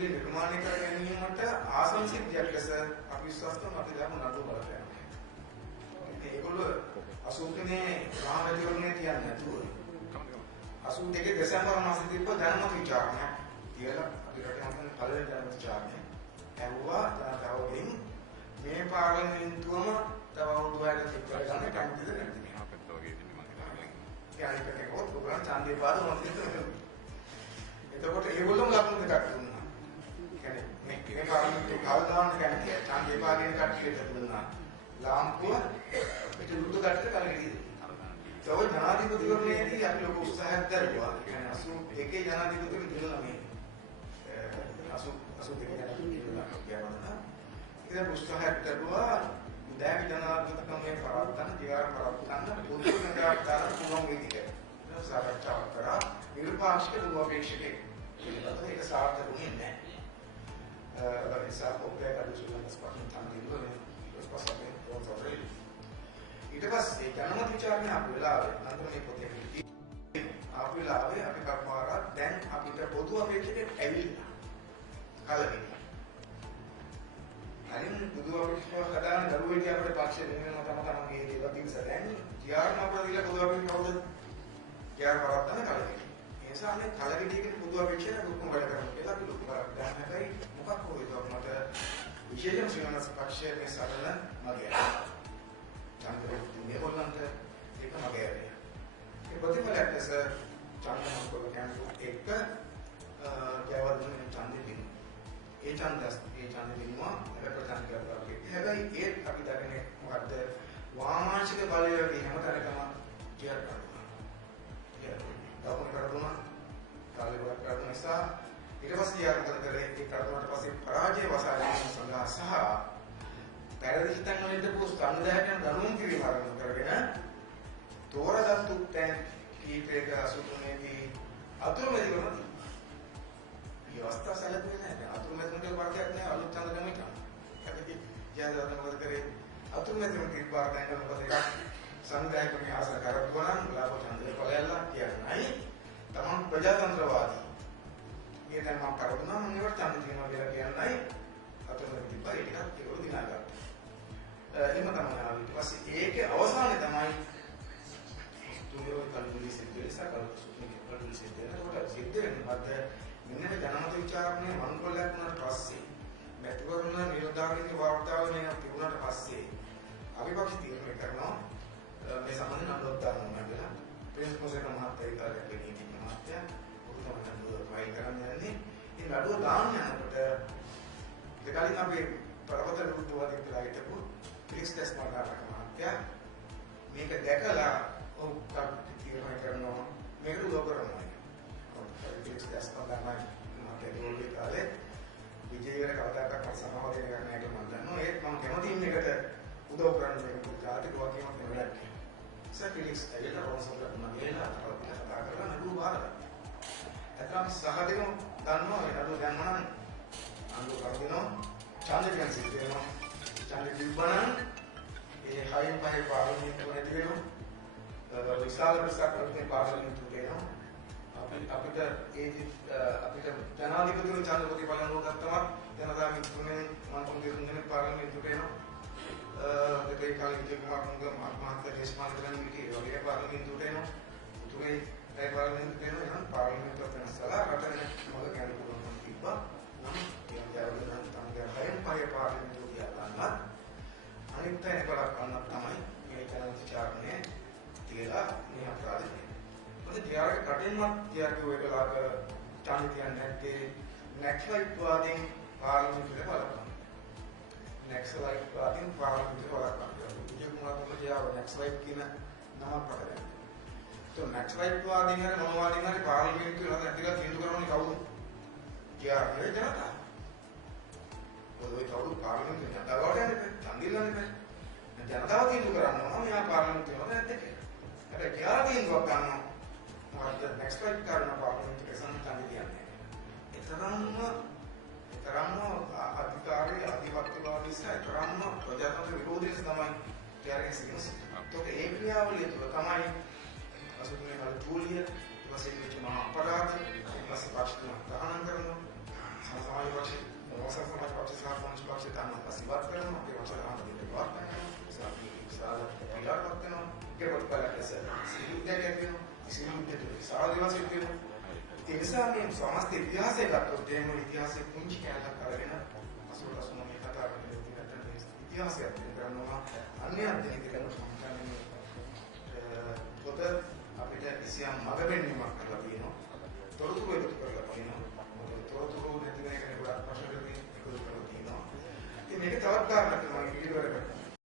තුලින් නිර්මාණය කර ගැනීමට ආසන්න සිද්ධියක් ලෙස අපි විශ්වාස කරන අපි ධර්ම නඩුව බලපෑම. ඒගොල්ලෝ 83 මහාමැතිවරණේ කියන්නේ නැතුව 82 දෙසැම්බර් මාසෙ තිබ්බ ජනමත විචාරණයක් කියලා අපි රටේ හම්බෙන පළවෙනි ජනමත විචාරණය. ඇහුවා ජනතාවගෙන් මේ පාර්ලිමේන්තුවම තව අවුරුදු 6කට ඉස්සර ගන්න කැමතිද නැද්ද කියලා. අපිට වගේ ඉන්නේ මම හිතන්නේ. ඒ අනිත් කෙනෙක් ඔක්කොම ඡන්දේ පාද මොකද හිතන්නේ. එතකොට ඒගොල්ලෝම ලකුණු දෙකක් දුන්නා. කියන්නේ මේ කිනේ පාර්ලිමේන්තුවේ කවදාවත් කැමතියි ඡන්දේ පාදයෙන් කට්ටියට දුන්නා. ලාම්පුව පිටුරුට කට්ටියට කලකිරීම. තව ජනාධිපතිවරණයේදී අපි ලොකු උත්සාහයක් දරුවා. කියන්නේ 81 ජනාධිපතිවරු දිනලා මේ 82 ජනාධිපතිවරු කියනවා. ඉතින් උත්සාහයක් දරුවා උදෑවි ජනාධිපතිකමේ පරාත්තන දිවාර පරාත්තන පොදුනකට පුළුවන් විදිහට. සාකච්ඡාවක් කරා නිර්පාක්ෂික දුරපේක්ෂකේ පිළිබඳව ඒක සාර්ථක වුණේ නැහැ. ඒ නිසා ඔබේ කඩුසුලන් ස්පර්ශන තන්දිදුනේ ස්පර්ශයෙන් පොතේ ඊට පස්සේ ජනමත විචාරණය අපේ වෙලාවේ අන්තරේ පොතේ පිටි අපේ වෙලාවේ අපි කපාරා දැන් අපිට පොදු අපේක්ෂකෙක් ඇවිල්ලා කලකින් අරින් පොදු අපේක්ෂක හදාන දරුවෙක් අපේ පක්ෂේ වෙනම තමගේ දේවල් දිවස දැන් ජීආර් නපුර දීලා පොදු අපේක්ෂක කවුද? ජීආර් පරත්තන කලකින්. ඒ නිසා මේ කලකිරීමේ පොදු අපේක්ෂක දුක්ම වැඩ කරනවා කියලා අපි ලොකු කරක් ගන්න හැබැයි මොකක් හෝ ඒක මට විශේෂම ශ්‍රීමන්ත පක්ෂයේ මේ සරල මගිය. චන්ද්‍රේ හොල්ලන්ට ඒක මගේ ඇරේ. ඒ ප්‍රතිඵලයක් ලෙස චන්ද්‍රමස්කොල කැම්පු එක ජයවර්ධන චන්ද්‍රේ දිනු. ඒ චන්ද්‍රේ දිනුවා අපේ ප්‍රධාන කරලා හැබැයි ඒත් අපි දන්නේ මොකද්ද වාමාංශික බලය වගේ හැමතැනකම ජීවත් කරනවා. දකුණ කරදුනා කාලේ කරදුන නිසා ඊට පස්සේ යාත්‍රා කරේ ඒ කරදුනාට පස්සේ පරාජය වසා ගැනීම සඳහා සහ පැරදි හිතන් වලින් දපු සංවිධායකයන් ගනුම් කිරීම ආරම්භ කරගෙන තෝරගත්තු තැන් කීපයක අසුතුනේදී අතුරුමැදිකම තියෙනවා. අවස්ථා සැලකුවේ නැහැ. අතුරුමැදිකමට වර්ගයක් නැහැ අලුත් ඡන්දකම හිටනවා. හැබැයි ජයදවන මොකද කරේ අතුරුමැදිකම කිව්වා දැන් මොකද එකක් සංවිධායකගේ ආස කරපුවා නම් ලාභ ඡන්දේ කොලයල්ලා කියන්නයි තමන් ප්‍රජාතන්ත්‍රවාදී. මේ දැන් මම කරපුවා මම ඒවට ඡන්ද දිනවා කියලා කියන්නයි අතුරුමැදිකම බයි ටිකක් ඒක දිනාගත්තා. එහෙම තමයි ආවේ. ඊට පස්සේ ඒකේ අවසානයේ තමයි තුනේ කල්පිලි සිද්ධ කල්පිලි සිද්ධ සිද්ධ වෙනකොට මෙන්න ජනමත විචාරණය මනුකොල්ලයක් වුණාට පස්සේ මැතිවරණ නිලධාරීන්ගේ වාර්තාව මේ තිබුණාට පස්සේ අපි පක්ෂ තීරණය කරනවා මේ සම්බන්ධ නඩුවක් දාන්න ඕන කියලා. ප්‍රේස් මොසේන මහත්තයා ඉතාලියේ නීති මහත්තයා උතුම් නඩුව ෆයිල් කරන්න යන්නේ. ඒ නඩුව දාන්න යනකොට දෙකලින් අපි පරවත විරුද්ධවාදී කියලා හිටපු ෆිලික්ස් ටෙස්මාර්ගාරක මහත්තයා මේක දැකලා ඔව් තීරණය කරනවා මේකට උදව් කරනවා. ෆිලික්ස් ටෙස්මාර්ගාරක මහත්තයා දුන්නේ කාලේ විජේවර කවදාකවත් සමාව දෙන්න ගන්න එක මම දන්නවා. ඒත් මම කැමතියි මේකට උදව් කරන්න මේක ජාතික වගකීමක් නෙවෙයි. ෆිලික්ස් ඇවිල්ලා රොන්සල්ට මගෙලා කතා කරලා නඩුව බාරගත්තා. එතනම් සහදෙකම දන්නවා ඒ නඩුව දැන් මොනවාද? අනුව කරදිනවා ඡන්දයෙන් සිද්ධ වෙනවා. ඡන්දෙ තිබ්බනම් ඒ හයින් පහේ පාර්ලිමේන්තුව නැති වෙනවා. විශාල ප්‍රසාරකගේ පාර්ලිමේන්තුව වෙනවා. අපිට ජනාධිපතිතුමා ඡන්ද ප්‍රතිඵල නොගත්තම ජනතා මිත්‍රුනේ මම තුන්දෙනෙක් පාර්ලිමේන්තුවට එනවා. ඒකේ කාලේ විජේකුමාරතුංග මහත්මයා දේශපාලන කරන විදිහේ වගේ පාර්ලිමේන්තුවට එනවා. තුනේ ඒ පාර්ලිමේන්තුවට එනවා. එහෙනම් පාර්ලිමේන්තුවට වෙනසලා රටේ මොකද කියන්නේ කොහොමද තිබ්බා. නම් ඒ වගේ තමයි හයින් පහේ පාර්ලිමේන්තුව ගන්නත් අනිත් එක බලක් ගන්න තමයි මේ ජනමත විචාරණය තියලා මේ අපරාධය. මොකද තියාරක කටින්වත් තියාරක ඔය වෙලාවක ඡන්ද කියන්නේ නැත්තේ නැක්සලයිට් වාදීන් පාර්ලිමේන්තුවේ බලපං. නැක්සලයිට් වාදීන් පාර්ලිමේන්තුවේ බලපං. විජේකුමාරතුංග කියාව නැක්සලයිට් කියන නම පටලැවෙන. તો නැක්සලයිට් වාදීන් හරි මොන වාදීන් හරි පාර්ලිමේන්තුවේ නැතිලා තීන්දුව කරන්නේ කවුද? තියාරකේ ජනතාව. ඔය කවුරු පාර්ලිමේන්තුවේ ජනතාවට යන්නේ ඡන්දිල්ලන්නේ නැහැ. ජනතාව තීන්දුව කරනවා මෙයා පාර්ලිමේන්තුවේ නැද්ද කියලා. හැබැයි කියලා තීන්දුවක් ගන්නවා මොකද නැක්ස්ලයිට් කරන පාර්ලිමේන්තුවේ සංසන්දනය කියන්නේ. ඒතරම්ම අධිකාරී අධිපත්‍යවාදී සතරම්ම ප්‍රජාතන්ත්‍ර විරෝධී තමයි තියාරකේ සිටිනවා. ඒ ක්‍රියාවලිය තුළ තමයි අසුතුනේ වල තුලිය ඊපස්සේ මෙච්ච මහා අපරාධ ඊපස්සේ පක්ෂතුමා තහනම් කරනවා සමාජ කිසිම යුද්ධයක විශාල දේවල් සිද්ධ වෙනවා. ඒ නිසා මේ සමස්ත ඉතිහාසය ගත්තොත් එහෙම ඉතිහාසයේ පුංචි කැලක් අරගෙන 89 කතා කරන ඉතිහාසයක් කරනවා අන්‍ය අධ්‍යයනය කරන